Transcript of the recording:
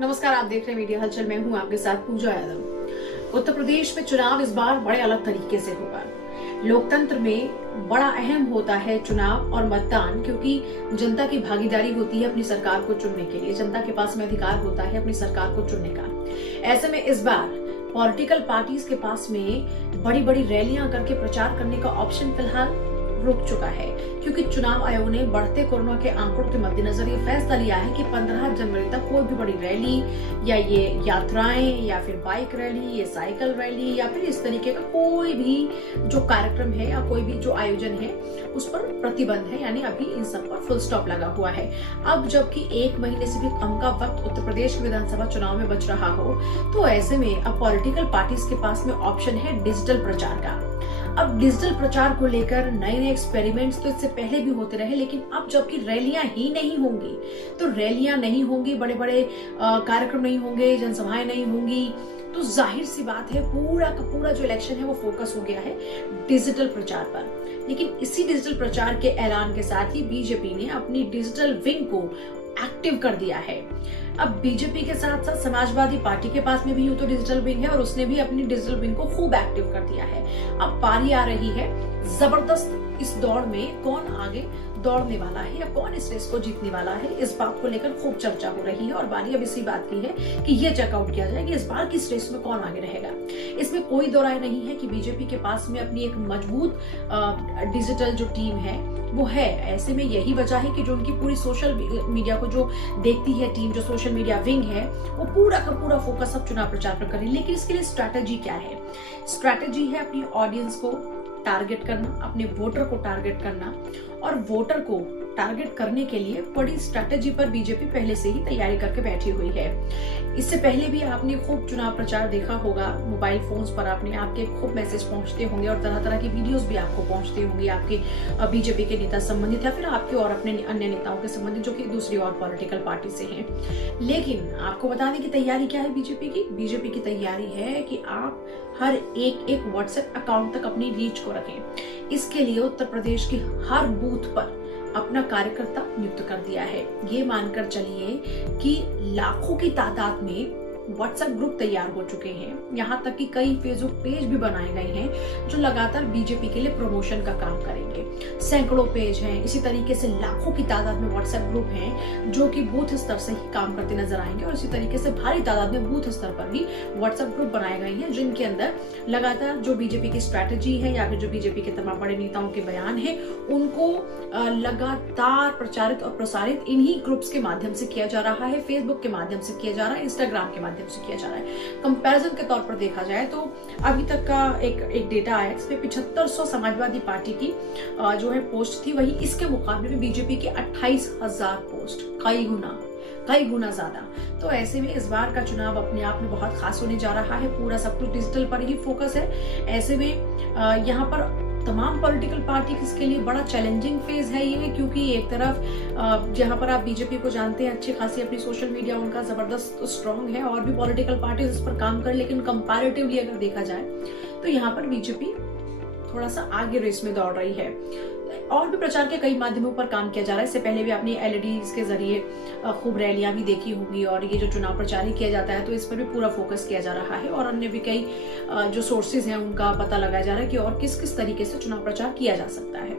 नमस्कार, आप देख रहे हैं मीडिया हलचल। मैं हूं आपके साथ पूजा यादव। उत्तर प्रदेश में चुनाव इस बार बड़े अलग तरीके से होगा। लोकतंत्र में बड़ा अहम होता है चुनाव और मतदान, क्योंकि जनता की भागीदारी होती है अपनी सरकार को चुनने के लिए। जनता के पास में अधिकार होता है अपनी सरकार को चुनने का। ऐसे में इस बार पॉलिटिकल पार्टीज के पास में बड़ी बड़ी रैलियां करके प्रचार करने का ऑप्शन फिलहाल रुक चुका है, क्योंकि चुनाव आयोग ने बढ़ते कोरोना के आंकड़ों के मद्देनजर ये फैसला लिया है कि 15 जनवरी तक कोई भी बड़ी रैली या ये यात्राएं या फिर बाइक रैली, ये साइकिल रैली या फिर इस तरीके का कोई भी जो कार्यक्रम है या कोई भी जो आयोजन है उस पर प्रतिबंध है। यानी अभी इन सब पर फुल स्टॉप लगा हुआ है। अब जबकि 1 महीने से भी कम का वक्त उत्तर प्रदेश के विधानसभा चुनाव में बच रहा हो, तो ऐसे में अब पॉलिटिकल पार्टीज के पास में ऑप्शन है डिजिटल प्रचार का। अब डिजिटल प्रचार को लेकर नए नए एक्सपेरिमेंट्स तो इससे पहले भी होते रहे, लेकिन अब जबकि रैलियां ही नहीं होंगी, तो रैलियां नहीं होंगी, बड़े बड़े कार्यक्रम नहीं होंगे, जनसभाएं नहीं होंगी, तो जाहिर सी बात है पूरा का पूरा जो इलेक्शन है वो फोकस हो गया है डिजिटल प्रचार पर। लेकिन इसी डिजिटल प्रचार के ऐलान के साथ ही बीजेपी ने अपनी डिजिटल विंग को एक्टिव कर दिया है। अब बीजेपी के साथ साथ समाजवादी पार्टी के पास में भी यूं तो डिजिटल विंग है और उसने भी अपनी डिजिटल विंग को खूब एक्टिव कर दिया है। अब पारी आ रही है जबरदस्त इस दौड़ में, कौन आगे दौड़ने वाला है या कौन इस रेस को जीतने वाला है, इस बात को लेकर खूब चर्चा हो रही है। और बारी अब इसी बात की है कि ये चेकआउट किया जाए कि इस बार की इस रेस में कौन आगे रहेगा। इसमें कोई दो राय नहीं है कि बीजेपी के पास में अपनी एक मजबूत डिजिटल जो टीम है वो है। ऐसे में यही वजह है कि जो उनकी पूरी सोशल मीडिया को जो देखती है टीम, जो सोशल मीडिया विंग है, वो पूरा का पूरा फोकस अब चुनाव प्रचार पर करे। लेकिन इसके लिए स्ट्रैटेजी क्या है? स्ट्रैटेजी है अपनी ऑडियंस को टारगेट करना, अपने वोटर को टारगेट करना, और वोटर को टारगेट करने के लिए बड़ी स्ट्रैटेजी पर बीजेपी पहले से ही तैयारी करके बैठी हुई है। इससे पहले भी आपने खूब चुनाव प्रचार देखा होगा, मोबाइल फोन्स पर आपके खूब मैसेज पहुंचते होंगे और तरह तरह की वीडियोस भी आपको पहुंचते होंगे आपके बीजेपी के नेता संबंधित या फिर आपके और अपने अन्य नेताओं के संबंधित जो कि दूसरी और पॉलिटिकल पार्टी से हैं। लेकिन आपको बताने की तैयारी क्या है बीजेपी की? बीजेपी की तैयारी है कि आप हर एक व्हाट्सएप अकाउंट तक अपनी रीच को रखें। इसके लिए उत्तर प्रदेश के हर बूथ पर अपना कार्यकर्ता नियुक्त कर दिया है। ये मानकर चलिए कि लाखों की तादाद में व्हाट्सएप ग्रुप तैयार हो चुके हैं। यहाँ तक कि कई फेसबुक पेज भी बनाए गए हैं जो लगातार बीजेपी के लिए प्रमोशन का काम करेंगे। सैकड़ों पेज हैं, इसी तरीके से लाखों की तादाद में व्हाट्सएप ग्रुप हैं जो कि बूथ स्तर से ही काम करते नजर आएंगे। और इसी तरीके से भारी तादाद में बूथ स्तर पर भी व्हाट्सएप ग्रुप बनाए गए हैं जिनके अंदर लगातार जो बीजेपी की स्ट्रैटेजी है या फिर जो बीजेपी के तमाम बड़े नेताओं के बयान है उनको लगातार प्रचारित और प्रसारित इन्हीं ग्रुप्स के माध्यम से किया जा रहा है। फेसबुक के माध्यम से किया जा रहा है, इंस्टाग्राम के माध्यम से किया जा रहा है। कंपैरिजन के तौर पर देखा जाए तो अभी तक का एक डेटा आया, इसमें 7500 समाजवादी पार्टी की जो है पोस्ट थी, वही इसके मुकाबले में बीजेपी की 28,000 पोस्ट, कई गुना ज्यादा। तो ऐसे में इस बार का चुनाव अपने आप में बहुत खास होने जा रहा है। पूरा सब कुछ डिजिटल पर ही फोकस है। ऐसे में यहाँ पर तमाम पॉलिटिकल पार्टीज के लिए बड़ा चैलेंजिंग फेज है ये, क्योंकि एक तरफ जहां पर आप बीजेपी को जानते हैं अच्छी खासी अपनी सोशल मीडिया उनका जबरदस्त स्ट्रांग है और भी पॉलिटिकल पार्टीज इस पर काम कर, लेकिन कंपैरेटिवली अगर देखा जाए तो यहाँ पर बीजेपी थोड़ा सा आगे रेस में दौड़ रही है। और भी प्रचार के कई माध्यमों पर काम किया जा रहा है। इससे पहले भी आपने एलईडीज के जरिए खूब रैलियां भी देखी होंगी और ये जो चुनाव प्रचार ही किया जाता है तो इस पर भी पूरा फोकस किया जा रहा है। और अन्य भी कई जो सोर्सेज हैं उनका पता लगाया जा रहा है कि और किस किस तरीके से चुनाव प्रचार किया जा सकता है।